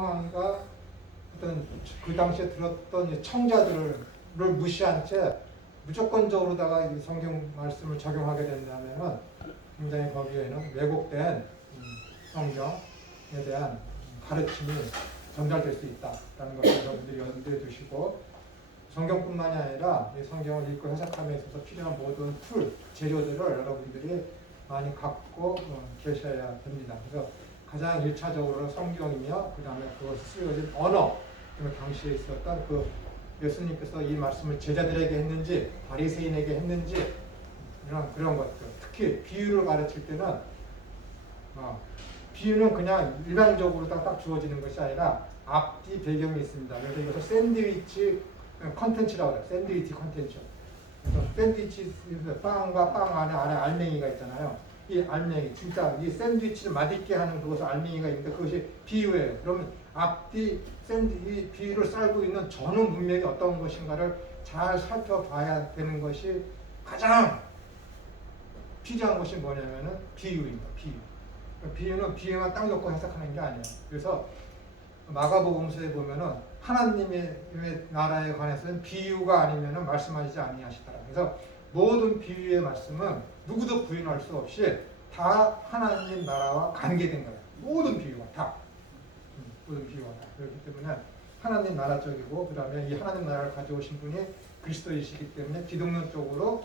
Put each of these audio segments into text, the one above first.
상황과 어떤 그 당시에 들었던 청자들을 무시한 채 무조건적으로다가 이 성경 말씀을 적용하게 된다면은 굉장히 거기에는 왜곡된 성경에 대한 가르침이 전달될 수 있다라는 것을 여러분들이 염두에 두시고, 성경뿐만이 아니라 이 성경을 읽고 해석함에 있어서 필요한 모든 재료들을 여러분들이 많이 갖고 계셔야 됩니다. 그래서 가장 1차적으로 성경이며, 그 다음에 그것이 쓰여진 언어, 그 당시에 있었던 그 예수님께서 이 말씀을 제자들에게 했는지 바리새인에게 했는지 그런 것들, 특히 비유를 가르칠 때는 비유는 그냥 일반적으로 딱 주어지는 것이 아니라 앞뒤 배경이 있습니다. 그래서 이것을 샌드위치 컨텐츠라고 해요. 샌드위치 컨텐츠. 그래서 샌드위치, 빵과 빵 안에 알맹이가 있잖아요. 이 알맹이, 진짜 이 샌드위치를 맛있게 하는 그것을 알맹이가 있는데 그것이 비유예요. 그러면 앞뒤 이 비유를 쌀고 있는 전후 문맥이 어떤 것인가를 잘 살펴봐야 되는 것이 가장 필요한 것이 뭐냐면은 비유입니다. 비유. 비유는 비유만 딱 놓고 해석하는 게 아니에요. 그래서 마가복음서에 보면은 하나님의 나라에 관해서는 비유가 아니면은 말씀하시지 아니하시더라. 그래서 모든 비유의 말씀은 누구도 부인할 수 없이 다 하나님 나라와 관계된 거예요. 모든 비유가 다. 모든 비유가 다. 그렇기 때문에 하나님 나라 쪽이고, 그 다음에 이 하나님 나라를 가져오신 분이 그리스도이시기 때문에 기독론적으로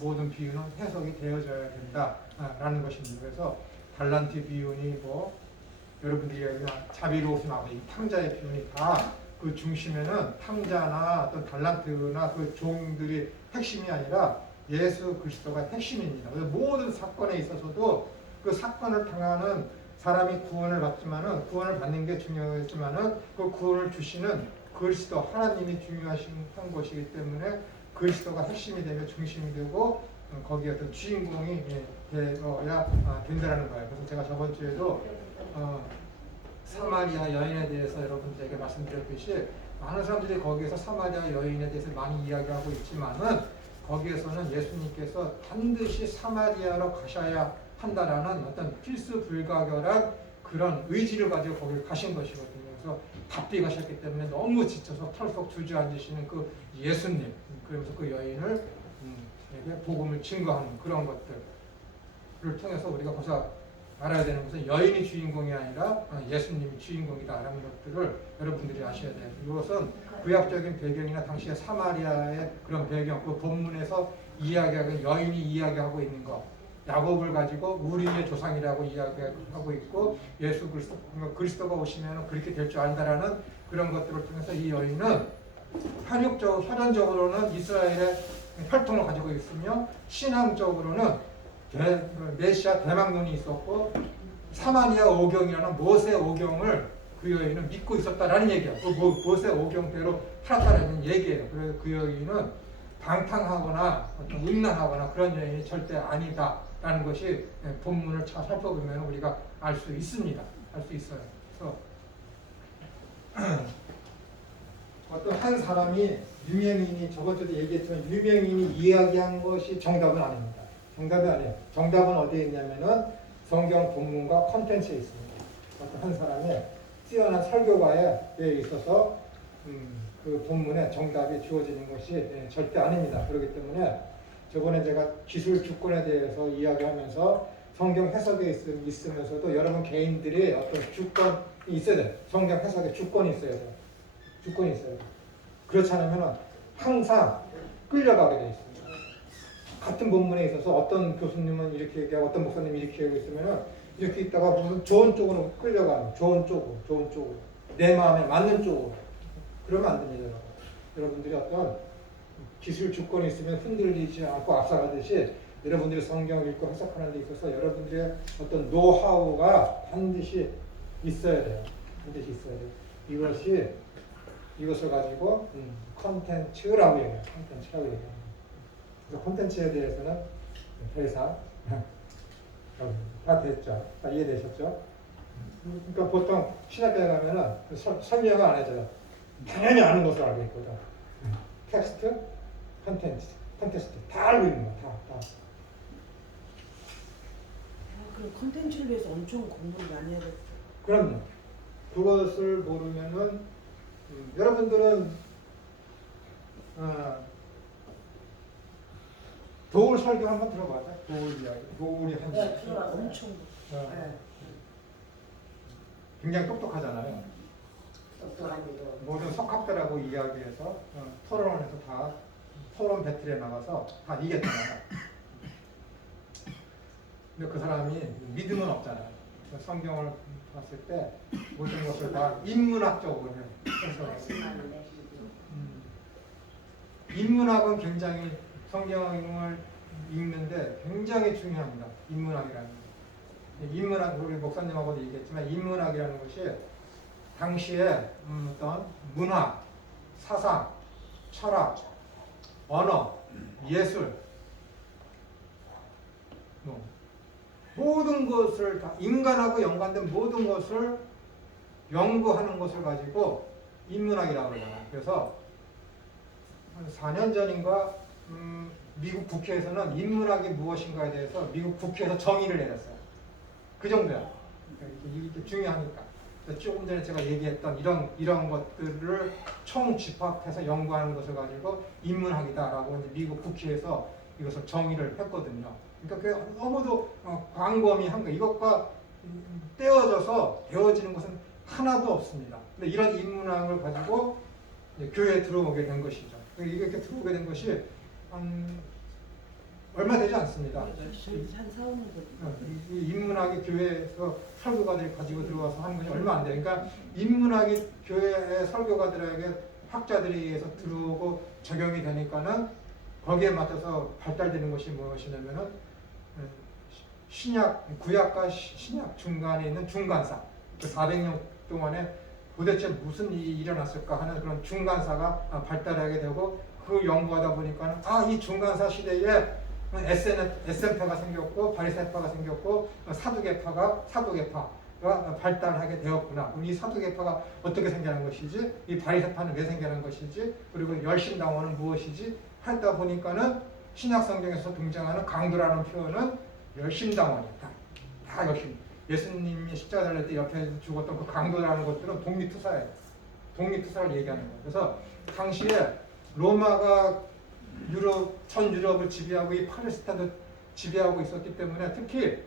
모든 비유는 해석이 되어져야 된다라는 것입니다. 그래서 달란트 비유니 여러분들이 자비로우신 아버지, 탕자의 비유니 다 그 중심에는 탕자나 어떤 달란트나 그 종들이 핵심이 아니라 예수 그리스도가 핵심입니다. 그래서 모든 사건에 있어서도 그 사건을 당하는 사람이 구원을 받지만은, 구원을 받는 게 중요하지만은 그 구원을 주시는 그리스도 하나님이 중요하신 것이기 때문에 그리스도가 핵심이 되며 중심이 되고 거기에 어떤 주인공이 되어야 된다는 거예요. 그래서 제가 저번 주에도 사마리아 여인에 대해서 여러분들에게 말씀드렸듯이, 많은 사람들이 거기에서 사마리아 여인에 대해서 많이 이야기하고 있지만은 거기에서는 예수님께서 반드시 사마리아로 가셔야 한다라는 어떤 필수 불가결한 그런 의지를 가지고 거기를 가신 것이거든요. 그래서 바삐 가셨기 때문에 너무 지쳐서 털썩 주저앉으시는 그 예수님, 그러면서 그 여인을 복음을 증거하는 그런 것들을 통해서 우리가 벌써 알아야 되는 것은 여인이 주인공이 아니라 예수님이 주인공이다라는 것들을 여러분들이 아셔야 돼요. 이것은 구약적인 배경이나 당시의 사마리아의 그런 배경, 그 본문에서 이야기하는 여인이 이야기하고 있는 것, 야곱을 가지고 우리의 조상이라고 이야기하고 있고, 예수 그리스도가 오시면 그렇게 될 줄 안다라는 그런 것들을 통해서 이 여인은 혈연적으로는 이스라엘의 혈통을 가지고 있으며, 신앙적으로는 메시아 대망론이 있었고, 사마리아 오경이라는 모세 오경을 그 여인은 믿고 있었다라는 얘기예요. 그 모세 오경대로 살았다라는 얘기예요. 그래서 그 여인은 방탕하거나 어떤 음란하거나 그런 여인이 절대 아니다라는 것이 본문을 잘 살펴보면 우리가 알 수 있습니다. 알 수 있어요. 그래서 어떤 한 사람이 유명인이, 저번주도 얘기했지만 유명인이 이야기한 것이 정답은 아닙니다. 정답이 아니에요. 정답은 어디에 있냐면은 성경 본문과 컨텐츠에 있습니다. 어떤 한 사람의 뛰어난 설교가에 있어서 그 본문에 정답이 주어지는 것이 절대 아닙니다. 그렇기 때문에 저번에 제가 기술 주권에 대해서 이야기하면서 성경 해석에 있으면서도 여러분 개인들이 어떤 주권이 있어야 돼요. 성경 해석에 주권이 있어야 돼요. 주권이 있어야 돼요. 그렇지 않으면 항상 끌려가게 돼 있습니다. 같은 본문에 있어서 어떤 교수님은 이렇게 얘기하고 어떤 목사님이 이렇게 하고 있으면 이렇게 있다가 무슨 좋은 쪽으로 끌려가는, 좋은 쪽으로 내 마음에 맞는 쪽으로. 그러면 안 됩니다. 여러분들이 어떤 기술 주권이 있으면 흔들리지 않고 앞서가듯이 여러분들이 성경 읽고 해석하는 데 있어서 여러분들의 어떤 노하우가 반드시 있어야 돼요. 반드시 있어야 돼요. 이것을 가지고 컨텐츠라고 얘기해요. 컨텐츠라고 얘기해요. 그래서 콘텐츠에 대해서는 더 이상 다 됐죠? 다 이해되셨죠? 그러니까 보통 신학교에 가면은 설명을 안 해줘요. 당연히 아는 것을 알고 있거든. 텍스트, 컨텐츠 다 알고 있는 거야. 다. 그럼 콘텐츠를 위해서 엄청 공부를 많이 해야 돼. 그럼요. 그것을 모르면은 여러분들은 도울 설교 한번 들어봤죠? 도울 이야기, 도울이 한 네, 엄청. 어, 네. 굉장히 똑똑하잖아요. 똑똑하죠. 모든 석학들하고 이야기해서 토론을 해서 다 토론 배틀에 나가서 다 이겼잖아요. 근데 그 사람이 믿음은 없잖아요. 성경을 봤을 때 모든 것을 다 인문학적으로 해석해요. 인문학은 굉장히 성경을 읽는데 굉장히 중요합니다. 인문학이라는 게. 인문학, 우리 목사님하고도 얘기했지만 인문학이라는 것이 당시에 어떤 문화, 사상, 철학, 언어, 예술 모든 것을 다 인간하고 연관된 모든 것을 연구하는 것을 가지고 인문학이라고 그러잖아요. 그래서 한 4년 전인가 미국 국회에서는 인문학이 무엇인가에 대해서 미국 국회에서 정의를 내렸어요. 그 정도야. 이게 중요하니까. 조금 전에 제가 얘기했던 이런 것들을 총집합해서 연구하는 것을 가지고 인문학이다라고 이제 미국 국회에서 이것을 정의를 했거든요. 그러니까 그게 너무도 광범위한 거. 이것과 떼어져서 되어지는 것은 하나도 없습니다. 근데 이런 인문학을 가지고 교회에 들어오게 된 것이죠. 이렇게 들어오게 된 것이 얼마 되지 않습니다. 한 4, 5년 이 인문학이 교회에서 설교가들이 가지고 들어와서 하는 것이 얼마 안 돼요. 그러니까 인문학이 교회의 설교가들에게 학자들에 의해서 들어오고 적용이 되니까는 거기에 맞춰서 발달되는 것이 무엇이냐면은 신약, 구약과 신약 중간에 있는 중간사. 400년 동안에 도대체 무슨 일이 일어났을까 하는 그런 중간사가 발달하게 되고 그 연구하다 보니까는 이 중간사 시대에 에센파가 생겼고 바리새파가 생겼고 사두개파가 발달하게 되었구나. 그럼 이 사두개파가 어떻게 생겨난 것이지? 이 바리새파는 왜 생겨난 것이지? 그리고 열심당원은 무엇이지? 하다 보니까는 신약 성경에서 등장하는 강도라는 표현은 열심당원이다. 다 열심. 예수님이 십자가 달릴 때 옆에 죽었던 그 강도라는 것들은 독립투사예요. 독립투사를 얘기하는 거예요. 그래서 당시에 로마가 전 유럽을 지배하고 이 팔레스타인도 지배하고 있었기 때문에 특히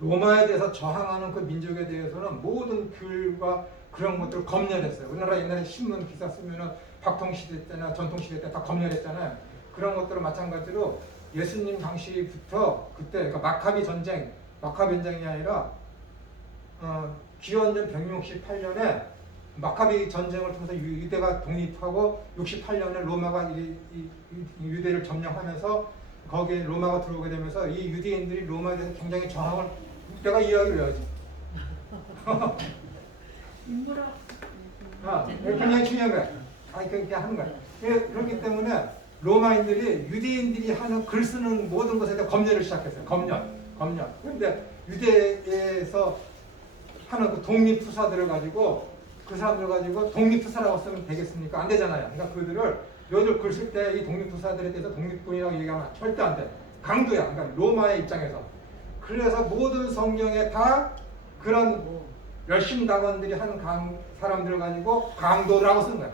로마에 대해서 저항하는 그 민족에 대해서는 모든 규율과 그런 것들을 검열했어요. 우리나라 옛날에 신문 기사 쓰면은 박통시대 때나 전통시대 때 다 검열했잖아요. 그런 것들은 마찬가지로 예수님 당시부터 그때 그러니까 마카비 전쟁이 아니라 기원전 168년에 마카비 전쟁을 통해서 유대가 독립하고 68년에 로마가 유대를 점령하면서 거기에 로마가 들어오게 되면서 이 유대인들이 로마에 대해서 굉장히 저항을 내가 이야기를 해야지. 인물학 굉장히 중요한 거야. 그렇게 하는 거야. 그렇기 때문에 로마인들이 유대인들이 하는 글 쓰는 모든 것에 대해 검열을 시작했어요. 검열. 그런데 유대에서 하는 그 독립투사들을 가지고 그 사람들 가지고 독립투사라고 쓰면 되겠습니까? 안 되잖아요. 그러니까 그들을 여들 글 쓸 때 이 독립투사들에 대해서 독립군이라고 얘기하면 절대 안 돼. 강도야. 그러니까 로마의 입장에서. 그래서 모든 성경에 다 그런 열심당원들이 하는 사람들을 가지고 강도라고 쓰는 거야.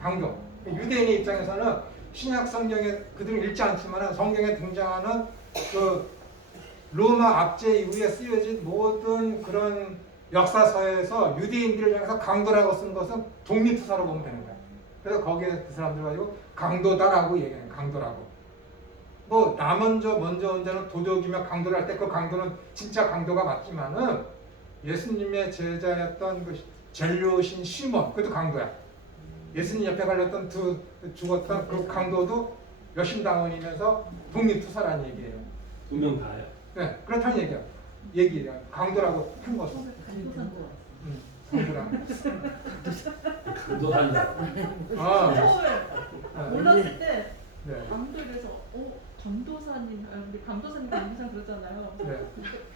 강도. 유대인의 입장에서는 신약 성경에 그들은 읽지 않지만 성경에 등장하는 그 로마 압제 이후에 쓰여진 모든 그런 역사서에서 유대인들을 향해서 강도라고 쓴 것은 독립투사로 보면 되는 거야. 그래서 거기에 그 사람들 가지고 강도다라고 얘기해요. 강도라고. 뭐 나 먼저 온 자는 도적이며 강도를 할 때 그 강도는 진짜 강도가 맞지만은 예수님의 제자였던 그 젤료신 시몬 그것도 강도야. 예수님 옆에 갈렸던 죽었던 그 강도도 열심당원이면서 독립투사라는 얘기예요. 두 명 다요? 네, 그렇다는 얘기예요. 강도라고 한 것은. 강도라고. 강도한다. 몰랐을 때 네. 감독에서 전도사님, 우리 감도사님 항상 그러잖아요. 네.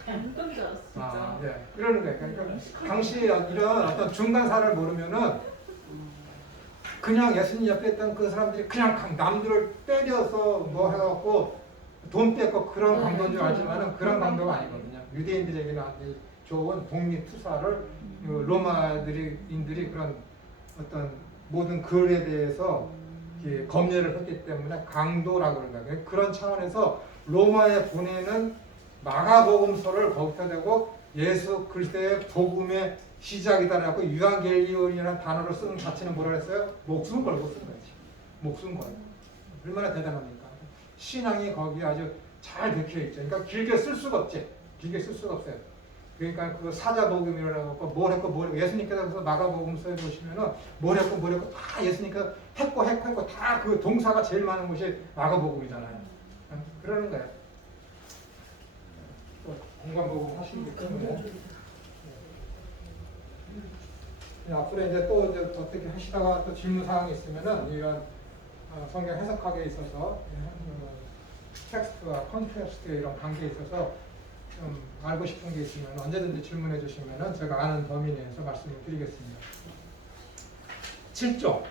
감독인 줄 알았어 진짜. 네. 이러는 거예요. 그러니까 당시 이런 어떤 중간사를 모르면은 그냥 예수님 옆에 있던 그 사람들이 그냥 남들을 때려서 뭐 해갖고 돈 뺏고 그런 강도인 줄 알지만은 그런 강도가 아니거든요. 유대인들에게는 아주 좋은 독립투사를 로마인들이 그런 어떤 모든 글에 대해서 이렇게 검열을 했기 때문에 강도라고 그런다. 그런 차원에서 로마에 보내는 마가복음서를 거기다 대고 예수 그리스도의 복음의 시작이다라고 유앙겔리온이라는 단어를 쓰는 자체는 뭐라 그랬어요? 목숨 걸고 쓴 거지. 목숨 걸고. 얼마나 대단합니까? 신앙이 거기에 아주 잘 박혀 있죠. 그러니까 길게 쓸 수가 없지. 길게 쓸 수가 없어요. 그러니까 그 사자복음이라고 뭘 했고 예수님께서 그래서 마가복음서에 보시면은 뭘 했고 다 예수님께서 했고 다 그 동사가 제일 많은 곳이 마가복음이잖아요. 그러는 거예요. 또 공간복음 하시기 때문에 앞으로 이제 또 이제 어떻게 하시다가 또 질문 사항이 있으면은 이런 성경 해석하기에 있어서 텍스트와 컨텍스트 이런 관계에 있어서 좀 알고 싶은 게 있으면 언제든지 질문해 주시면 제가 아는 범위 내에서 말씀을 드리겠습니다. 7조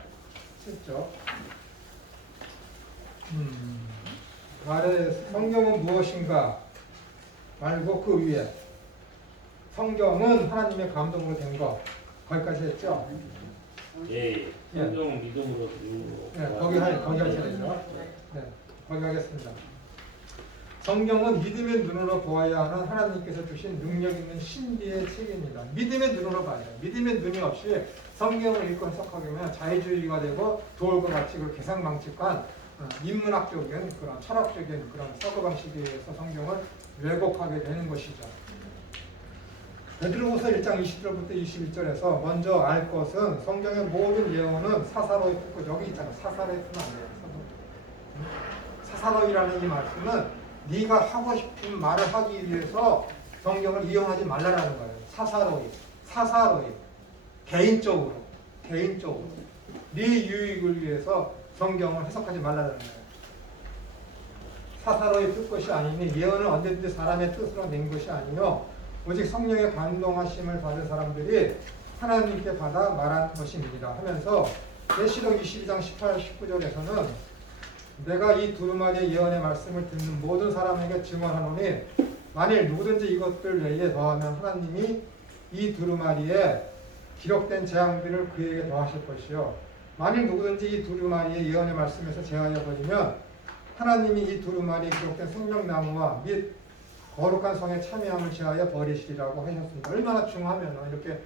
아래 성경은 무엇인가 말고 그 위에 성경은 하나님의 감동으로 된 거 거기까지 했죠? 예, 성경은 믿음으로 네, 거기 하셔야 되죠? 네, 거기 하겠습니다. 성경은 믿음의 눈으로 보아야 하는 하나님께서 주신 능력 있는 신비의 책입니다. 믿음의 눈으로 봐야 돼요. 믿음의 눈이 없이 성경을 읽고 해석하면 자유주의가 되고 도울과 같이 그 계산방식과 인문학적인 그런 철학적인 그런 사고방식에 의해서 성경을 왜곡하게 되는 것이죠. 베드로후서 1장 20절부터 21절에서 먼저 알 것은 성경의 모든 예언은 사사로이 듣고 여기 있잖아. 사사로이 듣면 안 돼요. 사사로이라는 이 말씀은 네가 하고 싶은 말을 하기 위해서 성경을 이용하지 말라라는 거예요. 사사로이 개인적으로 네 유익을 위해서 성경을 해석하지 말라는 거예요. 사사로이 뜻 것이 아니니 예언은 언제든지 사람의 뜻으로 낸 것이 아니요 오직 성령의 감동하심을 받은 사람들이 하나님께 받아 말한 것입니다 하면서 계시록 22장 18, 19절에서는 내가 이 두루마리의 예언의 말씀을 듣는 모든 사람에게 증언하노니 만일 누구든지 이것들 외에 더하면 하나님이 이 두루마리에 기록된 재앙들을 그에게 더하실 것이요 만일 누구든지 이 두루마리의 예언의 말씀에서 제하여 버리면 하나님이 이 두루마리에 기록된 생명나무와 및 거룩한 성에 참여함을 제하여 버리시리라고 하셨습니다. 얼마나 중하면 이렇게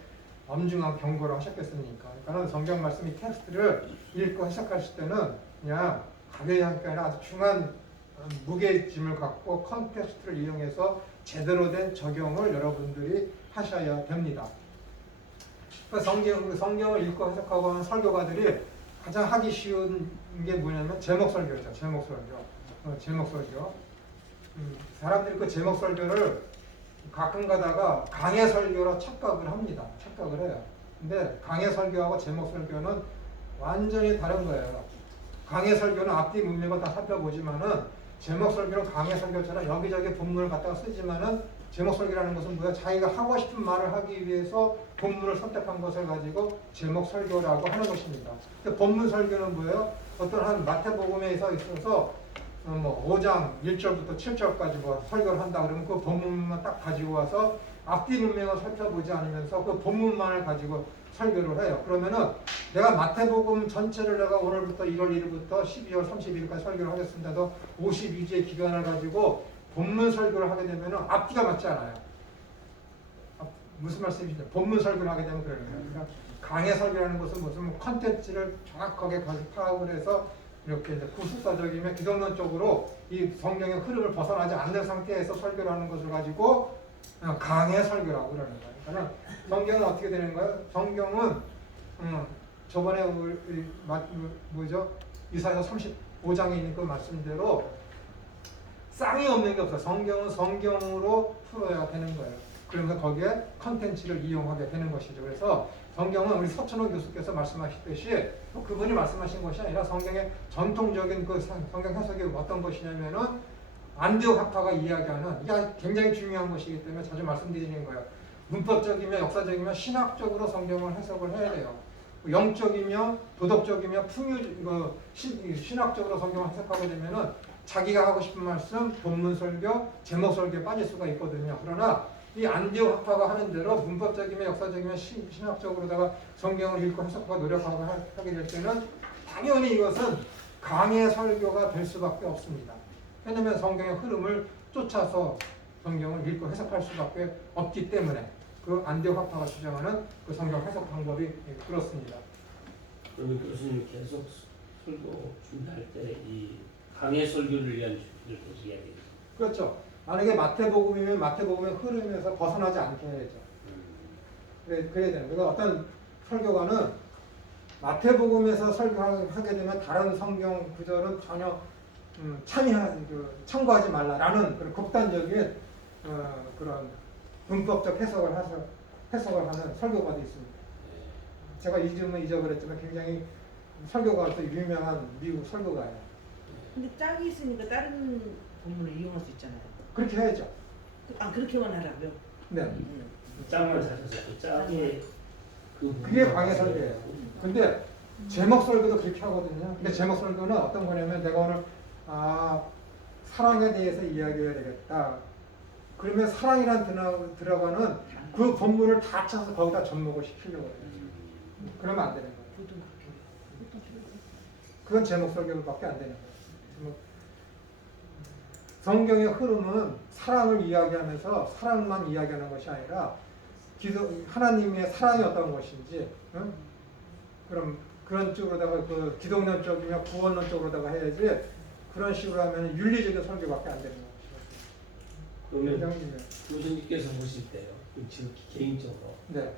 엄중한 경고를 하셨겠습니까? 그러니까 성경 말씀이 텍스트를 읽고 해석하실 때는 그냥 가벼이 할 게 아니라 아주 중한 무게짐을 갖고 컨텍스트를 이용해서 제대로 된 적용을 여러분들이 하셔야 됩니다. 그러니까 성경을 읽고 해석하고 하는 설교가들이 가장 하기 쉬운 게 뭐냐면 제목설교죠. 제목설교. 사람들이 그 제목설교를 가끔 가다가 강해설교로 착각을 합니다. 착각을 해요. 근데 강해설교하고 제목설교는 완전히 다른 거예요. 강해설교는 앞뒤 문맥을 다 살펴보지만은 제목설교는 강해설교처럼 여기저기 본문을 갖다가 쓰지만은 제목설교라는 것은 뭐야? 자기가 하고 싶은 말을 하기 위해서 본문을 선택한 것을 가지고 제목설교라고 하는 것입니다. 근데 본문설교는 뭐예요? 어떤 한 마태복음에 있어서 5장 1절부터 7절까지 설교를 한다 그러면 그 본문만 딱 가지고 와서 앞뒤 문맥을 살펴보지 않으면서 그 본문만을 가지고 설교를 해요. 그러면은 내가 마태복음 전체를 내가 오늘부터 1월 1일부터 12월 30일까지 설교를 하겠습니다도 52주의 기간을 가지고 본문 설교를 하게 되면은 앞뒤가 맞지 않아요. 무슨 말씀이시죠? 본문 설교를 하게 되면 그러는 거예요. 그러니까 강해 설교라는 것은 무슨 컨텐츠를 정확하게 파악을 해서 이렇게 이제 구술사적이면 기독론적으로 이 성경의 흐름을 벗어나지 않는 상태에서 설교를 하는 것을 가지고 강해 설교라고 그러는 거예요. 그러니까 성경은 어떻게 되는 거예요? 성경은 저번에 이사야 35장에 있는 그 말씀대로 쌍이 없는 게 없어요. 성경은 성경으로 풀어야 되는 거예요. 그러면서 거기에 컨텐츠를 이용하게 되는 것이죠. 그래서 성경은 우리 서천호 교수께서 말씀하셨듯이 그분이 말씀하신 것이 아니라 성경의 전통적인 그 성경 해석이 어떤 것이냐면은 안디옥 학파가 이야기하는 이게 굉장히 중요한 것이기 때문에 자주 말씀드리는 거예요. 문법적이며 역사적이며 신학적으로 성경을 해석을 해야 돼요. 영적이며 도덕적이며 신학적으로 성경을 해석하게 되면은 자기가 하고 싶은 말씀, 본문 설교, 제목 설교에 빠질 수가 있거든요. 그러나 이 안디옥 학파가 하는 대로 문법적이면 역사적이면 신학적으로다가 성경을 읽고 해석하고 노력하고 하게 될 때는 당연히 이것은 강의 설교가 될 수밖에 없습니다. 왜냐하면 성경의 흐름을 쫓아서 성경을 읽고 해석할 수밖에 없기 때문에 그 안디옥 학파가 주장하는 그 성경 해석 방법이 그렇습니다. 그러면 교수님 계속 설교 준비할 때 이 강해 설교를 위한 준비를 계속 해야 되겠죠. 그렇죠. 만약에 마태복음이면 마태복음의 흐름에서 벗어나지 않게 해야죠. 그래야 돼요. 그래서 어떤 설교가는 마태복음에서 설교하게 되면 다른 성경 구절은 전혀 참고하지 말라라는 그런 극단적인 그런 문법적 해석을 하는 설교가도 있습니다. 제가 이름은 잊어버렸지만 굉장히 설교가 또 유명한 미국 설교가예요. 근데 짝이 있으니까 다른 본문을 이용할 수 있잖아요. 그렇게 해야죠. 그렇게만 하라고요? 네. 짝만 찾아서 그 짝에 그게 강의 설교예요. 근데 제목 설교도 그렇게 하거든요. 근데 제목 설교는 어떤 거냐면 내가 오늘 사랑에 대해서 이야기해야 되겠다. 그러면 사랑이란 들어가는 그 본문을 다 쳐서 거기다 접목을 시키려고 해요. 그러면 안 되는 거예요. 그건 제목 설교밖에 안 되는 거예요. 성경의 흐름은 사랑을 이야기하면서 사랑만 이야기하는 것이 아니라 하나님의 사랑이 어떤 것인지, 응? 그럼 그런 쪽으로다가 그 기독론 쪽이나 구원론 쪽으로다가 해야지 그런 식으로 하면 윤리적인 설교밖에 안 되는 거예요. 그러면 교수님께서 보실 때요, 지금 개인적으로 네.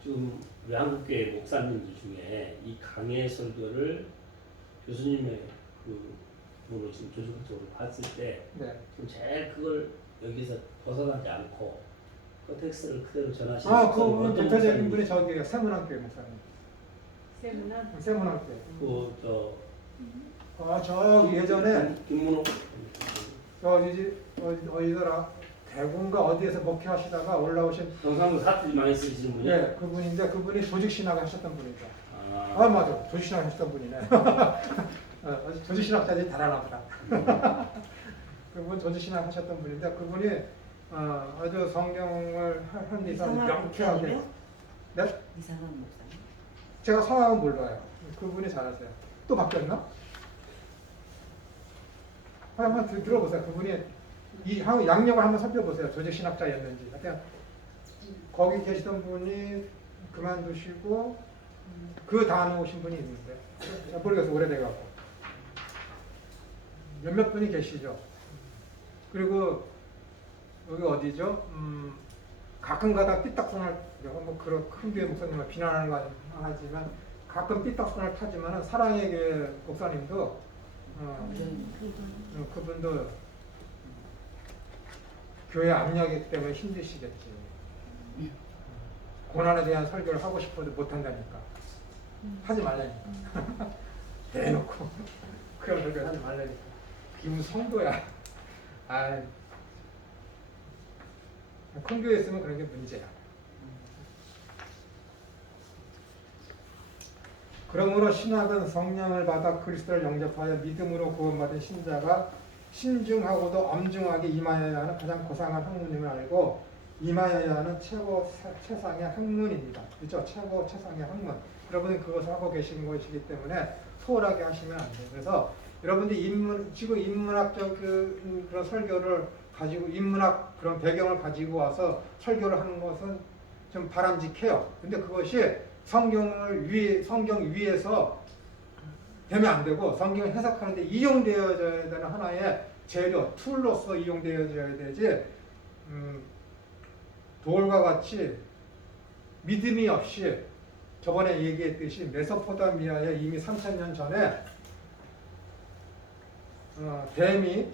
지금 외한국교회 목사님들 중에 이 강해 설교를 교수님의 그으로 지금 조직적으로 봤을 때 네. 지금 제일 그걸 여기서 벗어나지 않고 그 텍스트를 그대로 전하시는 그 대표적인 분이 저기에요. 세문학교회 목사님. 세문안. 세문학교회. 저 예전에 김문호 어디더라? 대구인가 어디에서 목회하시다가 올라오신 경상도 사투리 많이 쓰시는 분이 네, 그분인데 그분이 조직신학 하셨던 분이죠. 아, 맞아. 조직신학 하셨던 분이네. 조직신학자들이 달아나 보다. 그분 조직신학 하셨던 분인데 그분이 아주 성경을 한 이상 명쾌하게. 네? 이상한 목사님. 제가 성함은 몰라요. 그분이 잘하세요. 또 바뀌었나? 한번 들어보세요. 그분이 양력을 한번 살펴보세요. 조직신학자였는지. 하여튼 거기 계시던 분이 그만두시고 그 다음에 오신 분이 있는데 모르겠어요. 오래돼가고 몇몇 분이 계시죠. 그리고 여기 어디죠? 가끔가다 삐딱선을 뭐 그런 큰 교회 목사님을 비난하는 거 하지만 가끔 삐딱선을 타지만은 사랑의 교회 목사님도 그분도 교회 압력이기 때문에 힘드시겠지. 고난에 대한 설교를 하고 싶어도 못한다니까. 하지 말라니까. 대놓고 그런 설교를 하지 말라니까. 이게 무슨 성도야. 큰 교회 있으면 그런 게 문제야. 그러므로 신학은 성령을 받아 그리스도를 영접하여 믿음으로 구원받은 신자가 신중하고도 엄중하게 임하여야 하는 가장 고상한 학문임을 알고 임하여야 하는 최상의 학문입니다. 그렇죠? 최상의 학문. 여러분이 그것을 하고 계시는 것이기 때문에 소홀하게 하시면 안 돼요. 그래서 여러분들이 지금 인문학적 그런 설교를 가지고 인문학 그런 배경을 가지고 와서 설교를 하는 것은 좀 바람직해요. 근데 그것이 성경 위에서 되면 안 되고 성경을 해석하는데 이용되어져야 되는 하나의 재료, 툴로서 이용되어져야 되지 돌과 같이 믿음이 없이 저번에 얘기했듯이 메소포타미아에 이미 3000년 전에 뱀이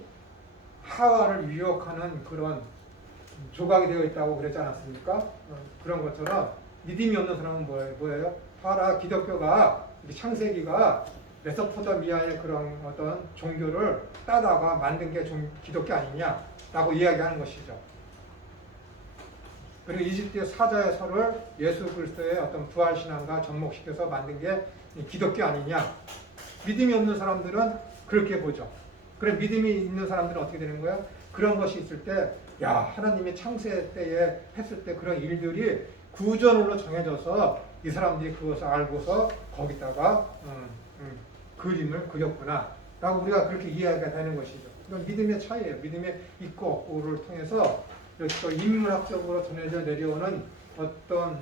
하와를 유혹하는 그런 조각이 되어 있다고 그랬지 않았습니까? 그런 것처럼 믿음이 없는 사람은 뭐예요? 봐라, 기독교가 창세기가 메소포타미아의 그런 어떤 종교를 따다가 만든 게 기독교 아니냐라고 이야기하는 것이죠. 그리고 이집트의 사자의 설을 예수 그리스도의 어떤 부활신앙과 접목시켜서 만든 게 기독교 아니냐. 믿음이 없는 사람들은 그렇게 보죠. 그래 믿음이 있는 사람들은 어떻게 되는 거예요? 그런 것이 있을 때 야 하나님이 창세 때에 했을 때 그런 일들이 구전으로 정해져서 이 사람들이 그것을 알고서 거기다가 그림을 그렸구나 라고 우리가 그렇게 이해가 되는 것이죠. 이건 믿음의 차이예요. 믿음의 있고 없고를 통해서 이렇게 또 인문학적으로 전해져 내려오는 어떤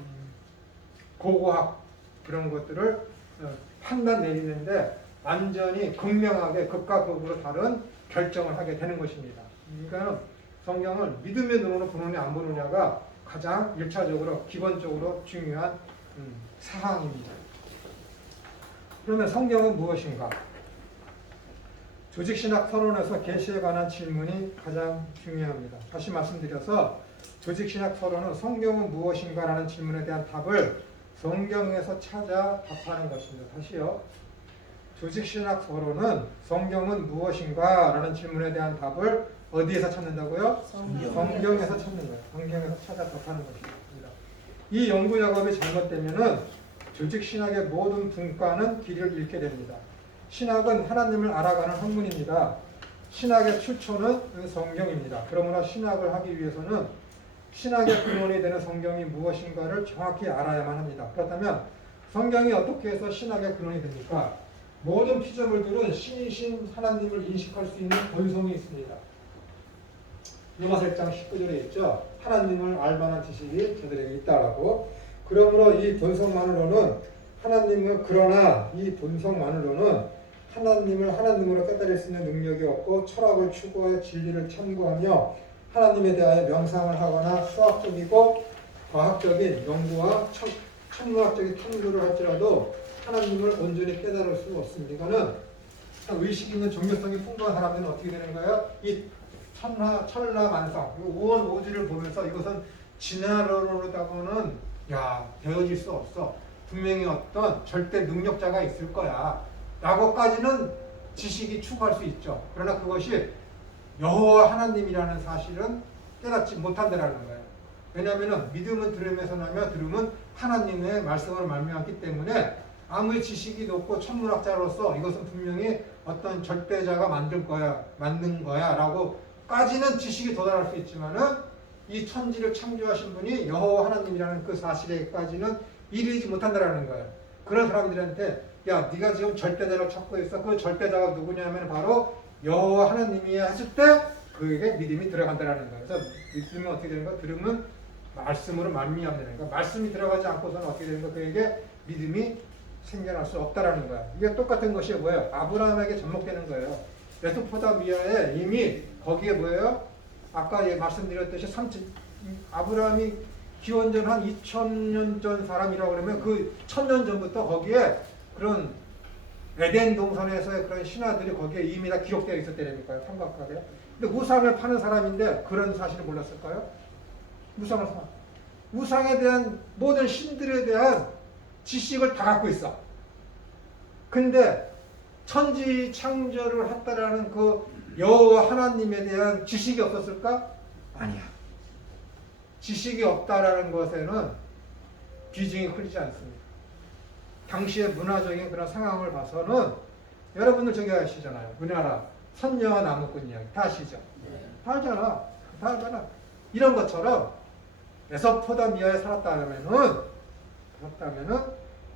고고학 그런 것들을 판단 내리는데 완전히 극명하게 극과 극으로 다른 결정을 하게 되는 것입니다. 그러니까 성경을 믿음의 눈으로 보느냐 안 보느냐가 가장 1차적으로 기본적으로 중요한 사항입니다. 그러면 성경은 무엇인가? 조직신학 서론에서 계시에 관한 질문이 가장 중요합니다. 다시 말씀드려서 조직신학 서론은 성경은 무엇인가라는 질문에 대한 답을 성경에서 찾아 답하는 것입니다. 다시요. 조직신학 서론은 성경은 무엇인가라는 질문에 대한 답을 어디에서 찾는다고요? 성경에서 찾는 거예요. 성경에서 찾아 답하는 것입니다. 이 연구 작업이 잘못되면은 조직신학의 모든 분과는 길을 잃게 됩니다. 신학은 하나님을 알아가는 학문입니다. 신학의 출처는 성경입니다. 그러므로 신학을 하기 위해서는 신학의 근원이 되는 성경이 무엇인가를 정확히 알아야만 합니다. 그렇다면 성경이 어떻게 해서 신학의 근원이 됩니까? 모든 피조물들은 신이신 하나님을 인식할 수 있는 본성이 있습니다. 로마서 1장 19절에 있죠. 하나님을 알 만한 지식이 저들에게 있다라고. 그러므로 이 본성만으로는 그러나 이 본성만으로는 하나님을 하나님으로 깨달을 수 있는 능력이 없고 철학을 추구하여 진리를 참고하며 하나님에 대하여 명상을 하거나 수학적이고 과학적인 연구와 천문학적인 탐구를 할지라도 하나님을 온전히 깨달을 수 없습니다. 이거는 의식 있는 종교성이 풍부한 사람들은 어떻게 되는 거예요? 이 천하만상, 우원오지를 보면서 이것은 진화론으로다고는 되어질 수 없어. 분명히 어떤 절대 능력자가 있을 거야. 라고까지는 지식이 추구할 수 있죠. 그러나 그것이 여호와 하나님이라는 사실은 깨닫지 못한다라는 거예요. 왜냐하면 믿음은 들음에서 나며 들음은 하나님의 말씀으로 말미암기 때문에 아무리 지식이 높고 천문학자로서 이것은 분명히 어떤 절대자가 만든 거야 라고까지는 지식이 도달할 수 있지만은 이 천지를 창조하신 분이 여호와 하나님이라는 그 사실에까지는 이르지 못한다라는 거예요. 그런 사람들한테 야 네가 지금 절대자를 찾고 있어. 그 절대자가 누구냐면 바로 여호와 하나님이야 했을 때 그에게 믿음이 들어간다라는 거예요. 그래서 믿음은 어떻게 되는 거야? 들으면 말씀으로 말미암는 거야. 말씀이 들어가지 않고서는 어떻게 되는 거야? 그에게 믿음이 생겨날 수 없다라는 거야. 이게 똑같은 것이 뭐예요? 아브라함에게 접목되는 거예요. 메소포타미아에 이미 거기에 뭐예요? 아까 말씀드렸듯이 아브라함이 기원전 한 2000년 전 사람이라고 그러면 그 1000년 전부터 거기에 그런 에덴 동산에서의 그런 신화들이 거기에 이미 다 기록되어 있었다니까요. 삼각하게. 근데 우상을 파는 사람인데 그런 사실을 몰랐을까요? 우상에 대한 모든 신들에 대한 지식을 다 갖고 있어. 근데 천지 창조를 했다라는 그 여호와 하나님에 대한 지식이 없었을까? 아니야. 지식이 없다라는 것에는 비중이 크지 않습니다. 당시의 문화적인 그런 상황을 봐서는 여러분들 저기 아시잖아요. 우리나라 선녀와 나무꾼 이야기 다 아시죠? 다 알잖아. 이런 것처럼 메소포타미아에 살았다면은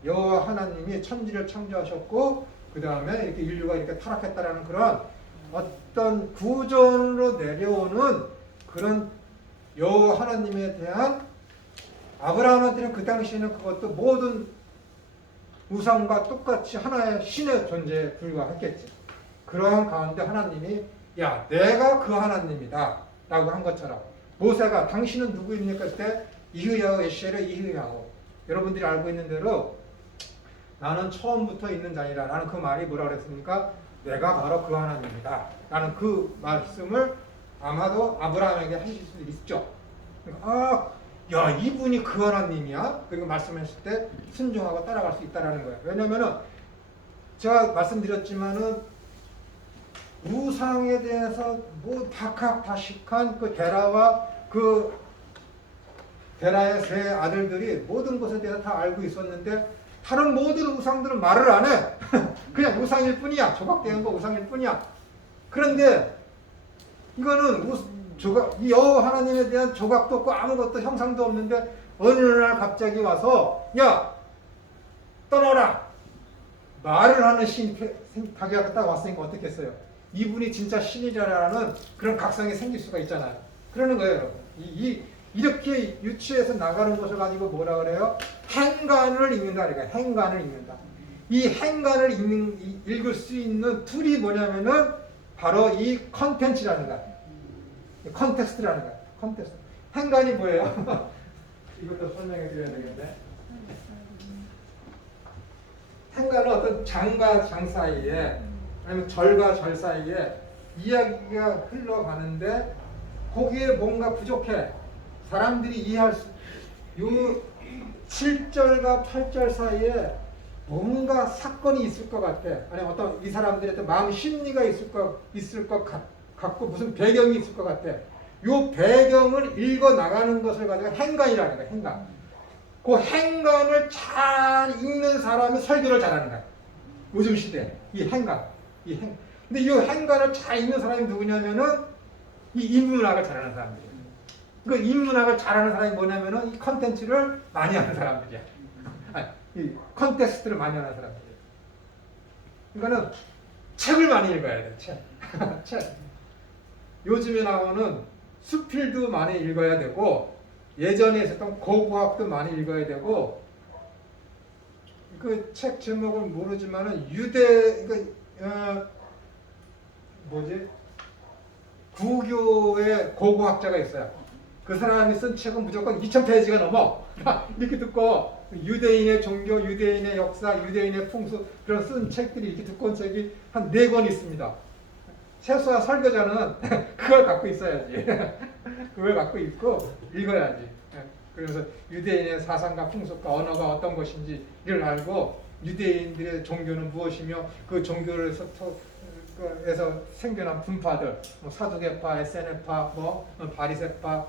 여호와 하나님이 천지를 창조하셨고 그 다음에 이렇게 인류가 이렇게 타락했다라는 그런 어떤 구전으로 내려오는 그런 여호와 하나님에 대한 아브라함한테는 그 당시에는 그것도 모든 우상과 똑같이 하나의 신의 존재에 불과했겠지. 그러한 가운데 하나님이 야 내가 그 하나님이다 라고 한 것처럼 모세가 당신은 누구입니까? 했을 때 이흐야후 에셀의 이흐야후. 여러분들이 알고 있는 대로 나는 처음부터 있는 자니라 라는 그 말이 뭐라 그랬습니까? 내가 바로 그 하나님이다 라는 그 말씀을 아마도 아브라함에게 하실 수 있죠. 야 이분이 그 하나님이야? 그리고 말씀했을 때 순종하고 따라갈 수 있다는 거예요. 왜냐면은 제가 말씀드렸지만은 우상에 대해서 뭐 박학다식한 그 데라와 그 데라의 세 아들들이 모든 것에 대해서 다 알고 있었는데 다른 모든 우상들은 말을 안 해. 그냥 우상일 뿐이야. 조각되는 거 우상일 뿐이야. 그런데 이거는 이 여호와 하나님에 대한 조각도 없고 아무것도 형상도 없는데 어느 날 갑자기 와서 야 떠나라 말을 하는 신이 가게가 딱 왔으니까 어떻겠어요? 이분이 진짜 신이라는 그런 각성이 생길 수가 있잖아요. 그러는 거예요, 여러분. 이렇게 유치해서 나가는 것을 가지고 뭐라 그래요? 행간을 읽는다. 그러니까 행간을 읽는다. 이 행간을 읽을 수 있는 툴이 뭐냐면은 바로 이 컨텐츠라는 거야. 컨텍스트라는 거야. 컨텍스트. 행간이 뭐예요? 이것도 설명해 드려야 되겠네. 행간은 어떤 장과 장 사이에 아니면 절과 절 사이에 이야기가 흘러가는데 거기에 뭔가 부족해. 사람들이 이해할 수, 요 7절과 8절 사이에 뭔가 사건이 있을 것 같아. 아니면 어떤 이 사람들의 어떤 마음 심리가 있을 것 같고 무슨 배경이 있을 것 같아. 요 배경을 읽어 나가는 것을 가지고 행간이라는 거야. 행간. 그 행간을 잘 읽는 사람이 설교를 잘하는 거야. 요즘 시대에 이 행간. 근데 이 행간을 잘 읽는 사람이 누구냐면은 이 인문학을 잘하는 사람들이야. 그 인문학을 잘하는 사람이 뭐냐면은 이 컨텐츠를 많이 하는 사람들이야. 이 컨텍스트를 많이 하는 사람들이야. 그러니까는 책을 많이 읽어야 돼. 책. 요즘에 나오는 수필도 많이 읽어야 되고 예전에 있었던 고고학도 많이 읽어야 되고 그 책 제목은 모르지만은 구교의 고고학자가 있어요. 그 사람이 쓴 책은 무조건 2000페이지가 넘어. 이렇게 듣고 유대인의 종교, 유대인의 역사, 유대인의 풍수 그런 쓴 책들이 이렇게 두꺼운 책이 한 4권 있습니다. 최소한 설교자는 그걸 갖고 있어야지. 그걸 갖고 있고 읽어야지. 그래서 유대인의 사상과 풍속과 언어가 어떤 것인지를 알고 유대인들의 종교는 무엇이며 그 종교에서 생겨난 분파들, 사두개파, 에세네파, 바리새파,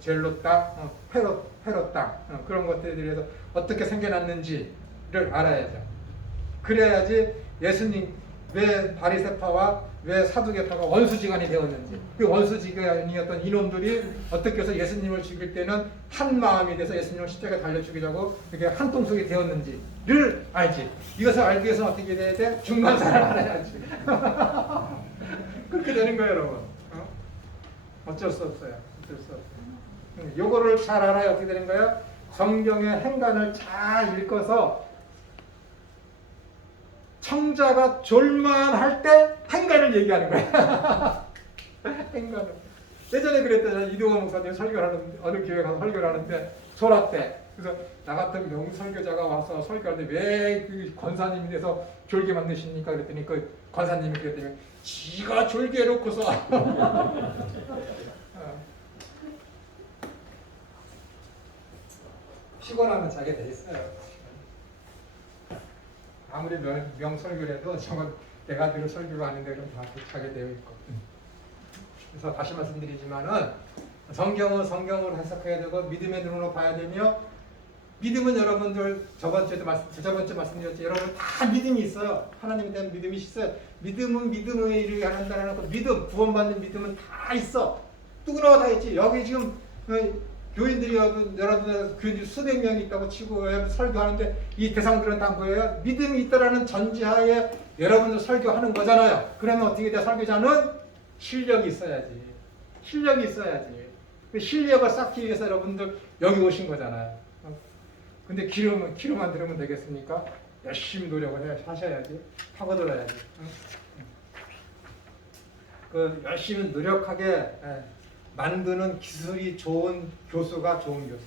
젤로땅, 헤롯땅 그런 것들에 대해서 어떻게 생겨났는지를 알아야죠. 그래야지 예수님 왜 바리새파와 왜 사두개파가 원수지간이 되었는지, 그 원수지간이었던 이놈들이 어떻게 해서 예수님을 죽일 때는 한 마음이 돼서 예수님을 십자가에 달려 죽이자고 이렇게 한 통속이 되었는지를 알지. 이것을 알기 위해서 어떻게 돼야 돼? 중간사를 알아야지. 그렇게 되는 거예요, 여러분. 어쩔 수 없어요. 어쩔 수 없어요. 요거를 잘 알아야 어떻게 되는 거예요? 성경의 행간을 잘 읽어서 청자가 졸만할 때 행간을 얘기하는 거야. 행간을. 예전에 그랬잖아요. 이동원 목사님 설교하는 어느 교회 가서 설교를 하는데 졸았대. 그래서 나 같은 명설교자가 와서 설교하는데 왜 그 권사님이 돼서 졸게 만드십니까? 그랬더니 그 권사님이 그랬더니 지가 졸게 해놓고서 피곤하면 자게 돼 있어요. 아무리 명설교를 해도 저건 내가 들을 설교가 아닌데 그럼 다 자게 되어 있고. 그래서 다시 말씀드리지만은 성경은 성경으로 해석해야 되고 믿음의 눈으로 봐야 되며 믿음은 여러분들 저번주에 말씀드렸지. 여러분 다 믿음이 있어요. 하나님에 대한 믿음이 있어요. 믿음은 믿음의 일을 한다는 거 믿음 구원받는 믿음은 다 있어. 누구나 다 있지. 여기 지금 교인들이 여러분들 교인들이 수백 명이 있다고 치고 설교하는데 이 대상들은 다 뭐예요? 믿음이 있다라는 전제하에 여러분들 설교하는 거잖아요. 그러면 어떻게 돼? 설교자는 실력이 있어야지. 실력이 있어야지. 그 실력을 쌓기 위해서 여러분들 여기 오신 거잖아요. 근데 귀로만 들으면 되겠습니까? 열심히 노력을 하셔야지. 파고들어야지. 그 열심히 노력하게 만드는 기술이 좋은 교수가 좋은 교수.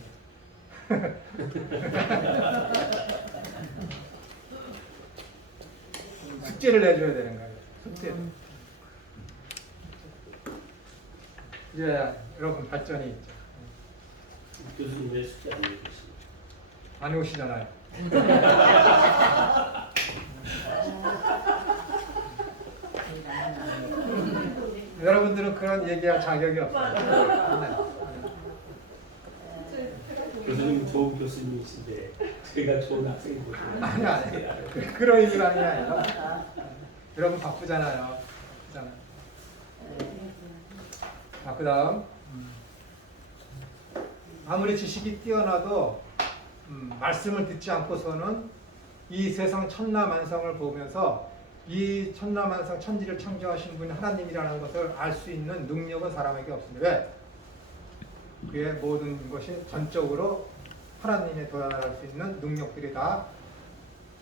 숙제를 내줘야 되는 거예요. 숙제. 이제 여러분 발전이 있죠. 교수님 왜 숙제 안 내주시나요? 안 오시잖아요. 여러분들은 그런 얘기할 자격이 없어요. 교수님 좋은 교수님이신데 제가 좋은 학생이 되죠. 아니. 그런 의미가 아니라 여러분 바쁘잖아요. 자, 그 다음 아무리 지식이 뛰어나도 말씀을 듣지 않고서는 이 세상 천하만상을 보면서 이 천하만상 천지를 창조하신 분이 하나님이라는 것을 알 수 있는 능력은 사람에게 없습니다. 왜? 그의 모든 것이 전적으로 하나님에 도달할 수 있는 능력들이 다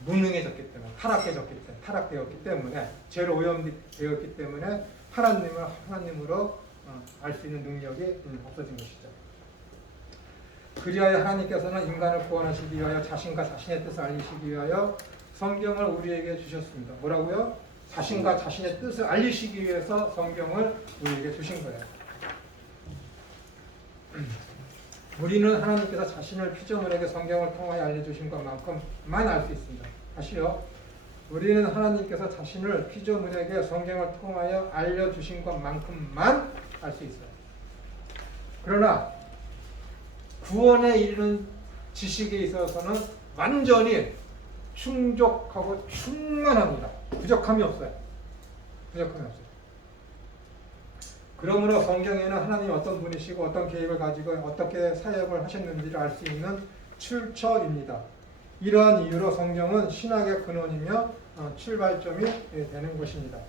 무능해졌기 때문에, 타락되었기 때문에, 죄로 오염되었기 때문에 하나님으로 알 수 있는 능력이 없어진 것이죠. 그리하여 하나님께서는 인간을 구원하시기 위하여 자신과 자신의 뜻을 알리시기 위하여 성경을 우리에게 주셨습니다. 뭐라고요? 자신과 자신의 뜻을 알리시기 위해서 성경을 우리에게 주신 거예요. 우리는 하나님께서 자신을 피조물에게 성경을 통하여 알려주신 것만큼만 알 수 있습니다. 다시요. 우리는 하나님께서 자신을 피조물에게 성경을 통하여 알려주신 것만큼만 알 수 있어요. 그러나 구원에 이르는 지식에 있어서는 완전히 충족하고 충만합니다. 부족함이 없어요. 그러므로 성경에는 하나님이 어떤 분이시고 어떤 계획을 가지고 어떻게 사역을 하셨는지를 알 수 있는 출처입니다. 이러한 이유로 성경은 신학의 근원이며 출발점이 되는 것입니다.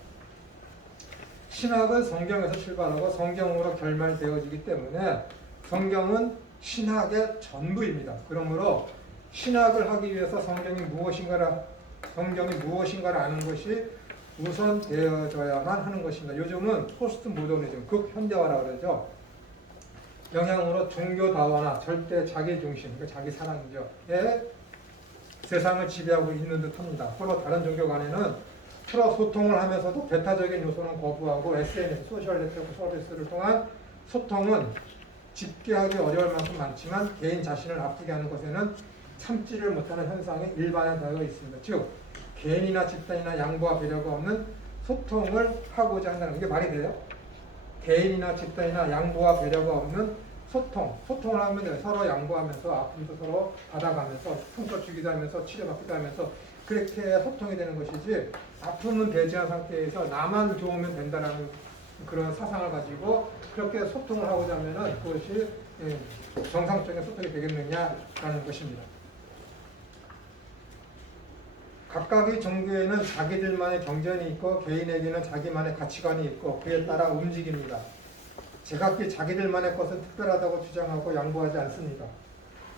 신학은 성경에서 출발하고 성경으로 결말되어지기 때문에 성경은 신학의 전부입니다. 그러므로 신학을 하기 위해서 성경이 무엇인가를 아는 것이 우선 되어져야만 하는 것입니다. 요즘은 포스트 모더니즘, 극현대화라고 그러죠. 영향으로 종교다화나 절대 자기중심, 그러니까 자기 사랑이죠. 세상을 지배하고 있는 듯합니다. 서로 다른 종교 간에는 서로 소통을 하면서도 배타적인 요소는 거부하고 SNS, 소셜 네트워크 서비스를 통한 소통은 집계하기 어려울 만큼 많지만 개인 자신을 아프게 하는 것에는 참지를 못하는 현상이 일반화되어 있습니다. 즉 개인이나 집단이나 양보와 배려가 없는 소통을 하고자 한다는 게 말이 돼요? 개인이나 집단이나 양보와 배려가 없는 소통을 하면 서로 양보하면서 아픔도 서로 받아가면서 상처 주기도 하면서 치료받기도 하면서 그렇게 소통이 되는 것이지, 아픔은 배제한 상태에서 나만 좋으면 된다라는 그런 사상을 가지고 그렇게 소통을 하고자 하면 그것이 정상적인 소통이 되겠느냐라는 것입니다. 각각의 종교에는 자기들만의 경전이 있고 개인에게는 자기만의 가치관이 있고 그에 따라 움직입니다. 제각기 자기들만의 것은 특별하다고 주장하고 양보하지 않습니다.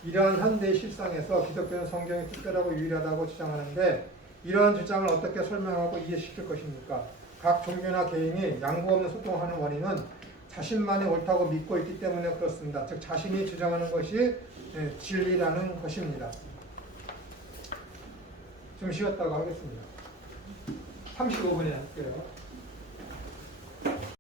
이러한 현대의 실상에서 기독교는 성경이 특별하고 유일하다고 주장하는데 이러한 주장을 어떻게 설명하고 이해시킬 것입니까? 각 종교나 개인이 양보 없는 소통하는 원인은 자신만이 옳다고 믿고 있기 때문에 그렇습니다. 즉 자신이 주장하는 것이 진리라는 것입니다. 좀 쉬었다고 하겠습니다. 35분에 할게요.